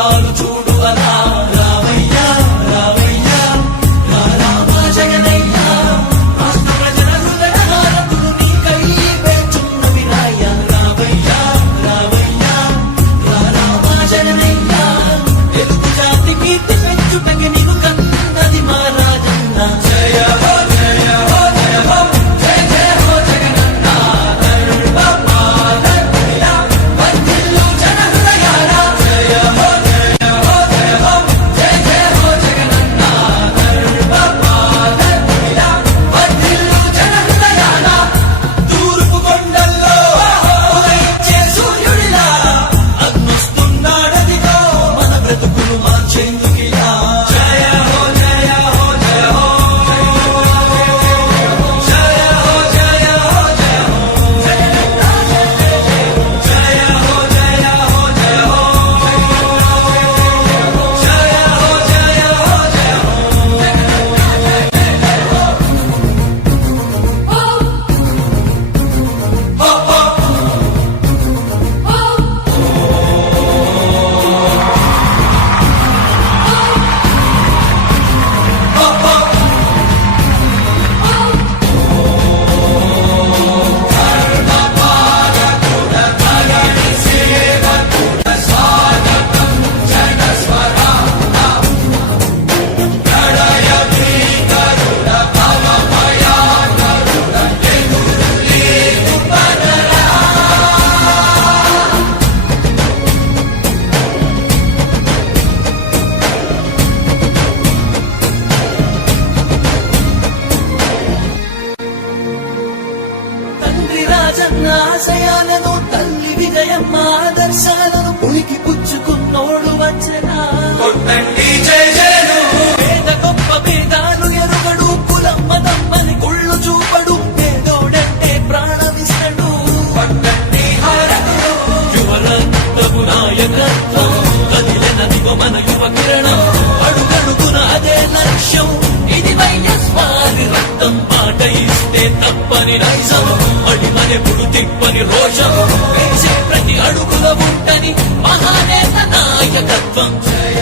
చాలు చూడు అలా రావయ్యా రావయ్యా రా రామ జగనయ్యా రాష్ట్ర ప్రజల హృదయ హారతులు నీకై వేచున్నవి రాయ్యా రావయ్యా రావయ్యా రా రామ జగనయ్యా తెలుగు జాతి కీర్తి పెంచుటకి నీకు కన్నది మా రాజన్న జయ హో జయ హో జయ హో జయ జయ హో జగనన్న ధర్మపాలకుడిలా వర్ధిల్లు జన హృదయాల జయ హో జయ హో జయ హో జయ జయ హో జగనన్న ధర్మపాలకుడిలా వర్ధిల్లు జన హృదయాల తూర్పు కొండల్లో ఉదయించే సూర్యుడిలా అగ్నిస్తున్నాడదిగో మన బ్రతుకులు మార్చేందుకిలా జయ హో జయ హో జయ హో జయ హో జయ హో జయ హో జయ హో జయ హో జయ హో జయ హో తండ్రి రాజన్న ఆశయాలను తల్లి విజయమ్మ ఆదర్శాలను పులికి పుచ్చుకున్నోడు వచ్చనా కొట్టండి జయ జయను పేద గొప్ప భేదాలు ఎరుగడు కులం మతం అని కుళ్ళు చూపడు పేదోడంటే ప్రాణమిస్తాడు పట్టండి హారతులు యువరత్నపు నాయకత్వం కదిలినదిగో మన యువ కిరణం అడుగడుగున అదే లక్ష్యం ఇది వైఎస్వారి రక్తం మాట ఇస్తే తప్పని నైజం అడిమనెప్పుడు తిప్పని రోషం వేసే ప్రతి అడుగుల ఉంటని మహానేత నాయకత్వం జయ